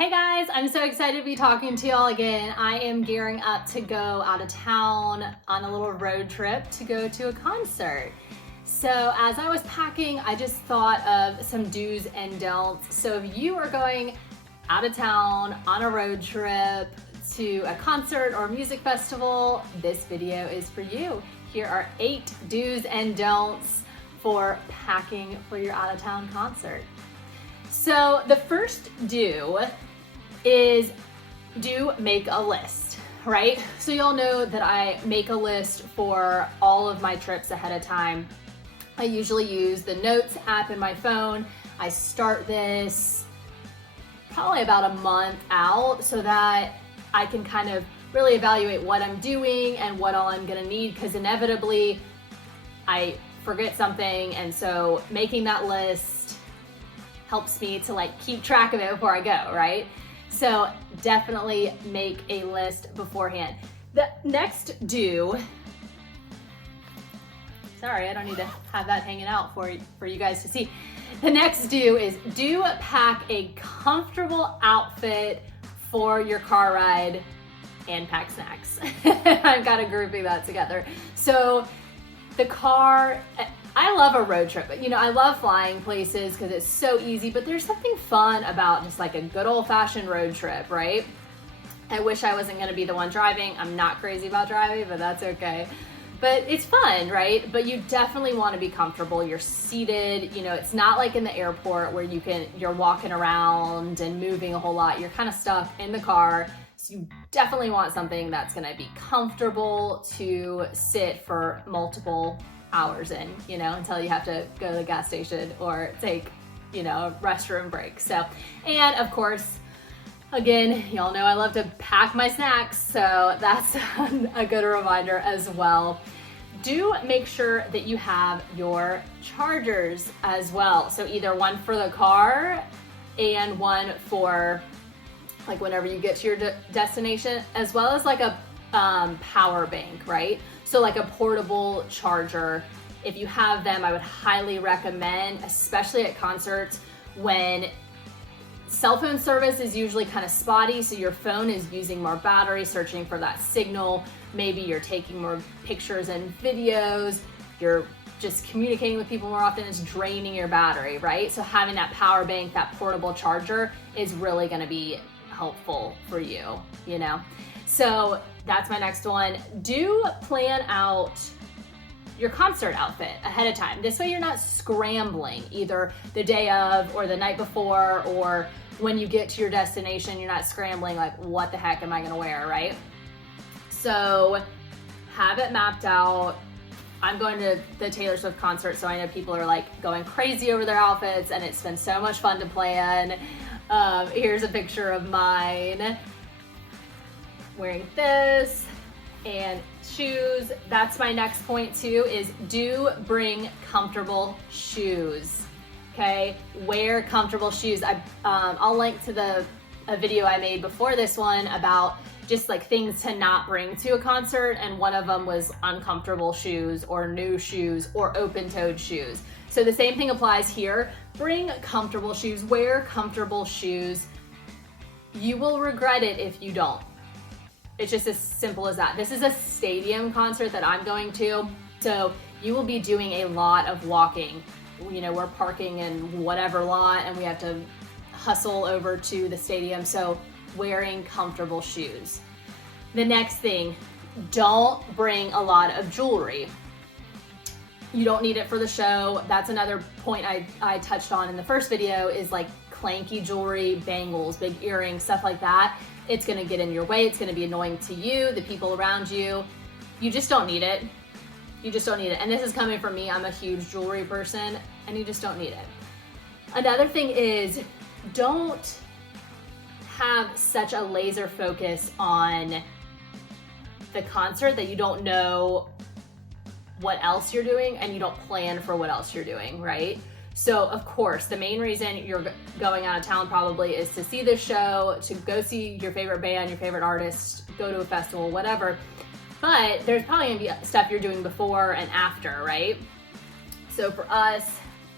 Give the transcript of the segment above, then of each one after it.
Hey guys, I'm so excited to be talking to y'all again. I am gearing up to go out of town on a little road trip to go to a concert. So as I was packing, I just thought of some do's and don'ts. So if you are going out of town on a road trip to a concert or a music festival, this video is for you. Here are 8 do's and don'ts for packing for your out of town concert. So the first do is make a list, right? So you'll know that I make a list for all of my trips ahead of time. I usually use the Notes app in my phone. I start this probably about a month out so that I can kind of really evaluate what I'm doing and what all I'm gonna need, because inevitably I forget something, and so making that list helps me to keep track of it before I go, right? So definitely make a list beforehand. The next do, sorry, I don't need to have that hanging out for you guys to see. The next do is pack a comfortable outfit for your car ride and pack snacks. I've got a grouping that together. So the car, I love a road trip, but I love flying places because it's so easy, but there's something fun about just like a good old-fashioned road trip, right? I wish I wasn't gonna be the one driving. I'm not crazy about driving, but that's okay. But it's fun, right? But you definitely want to be comfortable. You're seated, it's not like in the airport where you're walking around and moving a whole lot. You're kind of stuck in the car. So you definitely want something that's gonna be comfortable to sit for multiple hours in, until you have to go to the gas station or take, a restroom break. So, and of course, again, y'all know I love to pack my snacks, so that's a good reminder as well. Do make sure that you have your chargers as well. So either one for the car and one for whenever you get to your destination, as well as a power bank, right? So a portable charger. If you have them, I would highly recommend, especially at concerts when cell phone service is usually kind of spotty, so your phone is using more battery, searching for that signal. Maybe you're taking more pictures and videos, you're just communicating with people more often, it's draining your battery, right? So having that power bank, that portable charger is really gonna be helpful for you, So that's my next one. Do plan out your concert outfit ahead of time. This way you're not scrambling either the day of or the night before, or when you get to your destination, you're not scrambling what the heck am I gonna wear, right? So have it mapped out. I'm going to the Taylor Swift concert, so I know people are going crazy over their outfits, and it's been so much fun to plan. Here's a picture of mine wearing this and shoes. That's my next point too, is do bring comfortable shoes. Okay, wear comfortable shoes. I'll link to a video I made before this one about just things to not bring to a concert, and one of them was uncomfortable shoes or new shoes or open-toed shoes. So the same thing applies here. Bring comfortable shoes, wear comfortable shoes. You will regret it if you don't. It's just as simple as that. This is a stadium concert that I'm going to, so you will be doing a lot of walking. We're parking in whatever lot and we have to hustle over to the stadium, so wearing comfortable shoes. The next thing, don't bring a lot of jewelry. You don't need it for the show. That's another point I touched on in the first video, is clanky jewelry, bangles, big earrings, stuff like that. It's gonna get in your way. It's gonna be annoying to you, the people around you. You just don't need it. You just don't need it. And this is coming from me. I'm a huge jewelry person, and you just don't need it. Another thing is, don't have such a laser focus on the concert that you don't know what else you're doing and you don't plan for what else you're doing, right? So of course, the main reason you're going out of town probably is to see this show, to go see your favorite band, your favorite artist, go to a festival, whatever. But there's probably gonna be stuff you're doing before and after, right? So for us,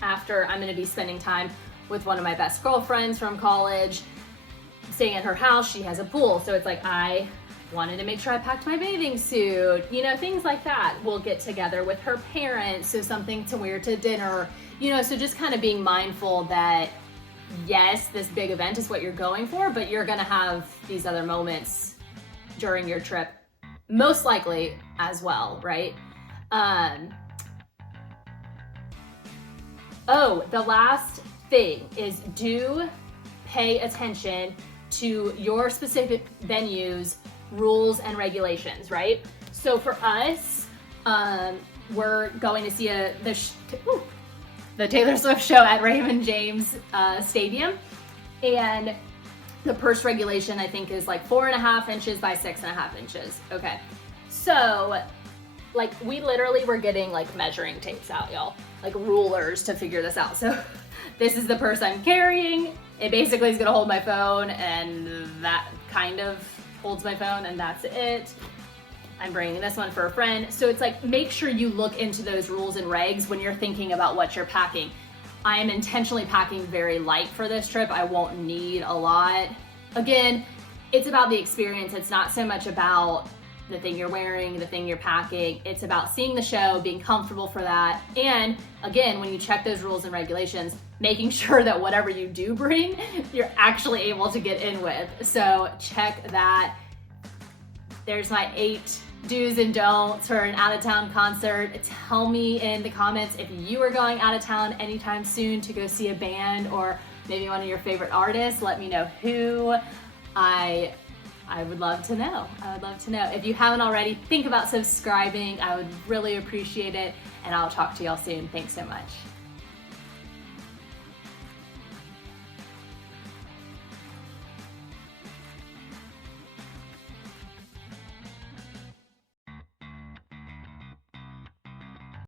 after, I'm gonna be spending time with one of my best girlfriends from college. staying at her house, she has a pool. So it's like, I wanted to make sure I packed my bathing suit, you know, things like that. We'll get together with her parents, so something to wear to dinner, you know, so just kind of being mindful that yes, this big event is what you're going for, but you're gonna have these other moments during your trip, most likely as well, right? Oh, the last thing is do pay attention to your specific venue's rules and regulations, right? So for us, we're going to see the Taylor Swift show at Raymond James Stadium, and the purse regulation I think is like 4.5 inches by 6.5 inches. Okay, so like we literally were getting like measuring tapes out, y'all, like rulers to figure this out. So this is the purse I'm carrying. It basically is gonna hold my phone, and that kind of holds my phone, and that's it. I'm bringing this one for a friend. So it's like, make sure you look into those rules and regs when you're thinking about what you're packing. I am intentionally packing very light for this trip. I won't need a lot. Again, it's about the experience. It's not so much about the thing you're wearing, the thing you're packing. It's about seeing the show, being comfortable for that. And again, when you check those rules and regulations, making sure that whatever you do bring, you're actually able to get in with. So check that. There's my 8 do's and don'ts for an out-of-town concert. Tell me in the comments if you are going out of town anytime soon to go see a band or maybe one of your favorite artists. Let me know who. I would love to know. I would love to know. If you haven't already, think about subscribing. I would really appreciate it, and I'll talk to y'all soon. Thanks so much.